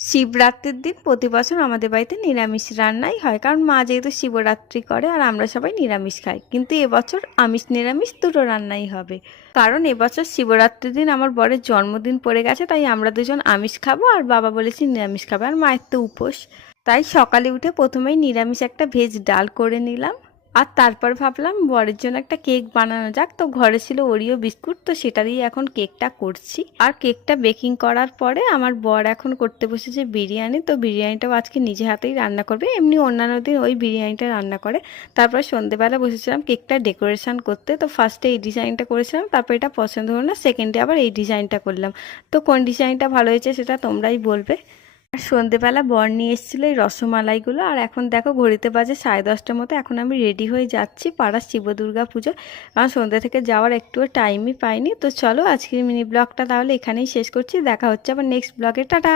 শিবরাত্রির দিন প্রতি বছর আমাদের বাড়িতে নিরামিষ রান্নাই হয়, কারণ মা যেহেতু শিবরাত্রি করে আর আমরা সবাই নিরামিষ খাই। কিন্তু এবছর আমিষ নিরামিষ দুটো রান্নাই হবে, কারণ এবছর শিবরাত্রির দিন আমার বরের জন্মদিন পড়ে গেছে, তাই আমরা দুজন আমিষ খাবো আর বাবা বলেছি নিরামিষ খাবে, আর মায়ের তো উপোস। তাই সকালে উঠে প্রথমেই নিরামিষ একটা ভেজ ডাল করে নিলাম, আর তারপর ভাবলাম বরের জন্য একটা কেক বানানো যাক। তো ঘরে ছিল ওরিও বিস্কুট, তো সেটা দিয়ে এখন কেকটা করছি। আর কেকটা বেকিং করার পরে আমার বর এখন করতে বসেছে বিরিয়ানি। তো বিরিয়ানিটাও আজকে নিজে হাতেই রান্না করবে, এমনি অন্যান্য দিন ওই বিরিয়ানিটা রান্না করে। তারপর সন্ধেবেলা বসেছিলাম কেকটা ডেকোরেশন করতে। তো ফার্স্টে এই ডিজাইনটা করেছিলাম, তারপর এটা পছন্দ হলো না, সেকেন্ডে আবার এই ডিজাইনটা করলাম। তো কোন ডিজাইনটা ভালো হয়েছে সেটা তোমরাই বলবে। আর সন্ধেবেলা বর নিয়ে এসেছিলো এই রসমালাইগুলো। আর এখন দেখো ঘড়িতে বাজে 10:30টার মতো, এখন আমি রেডি হয়ে যাচ্ছি পাড়ার শিব দুর্গা পুজো, কারণ সন্ধ্যে থেকে যাওয়ার একটুও টাইমই পাইনি। তো চলো আজকের মিনি ব্লগটা তাহলে এখানেই শেষ করছি, দেখা হচ্ছে আবার নেক্সট ব্লগে, টাটা।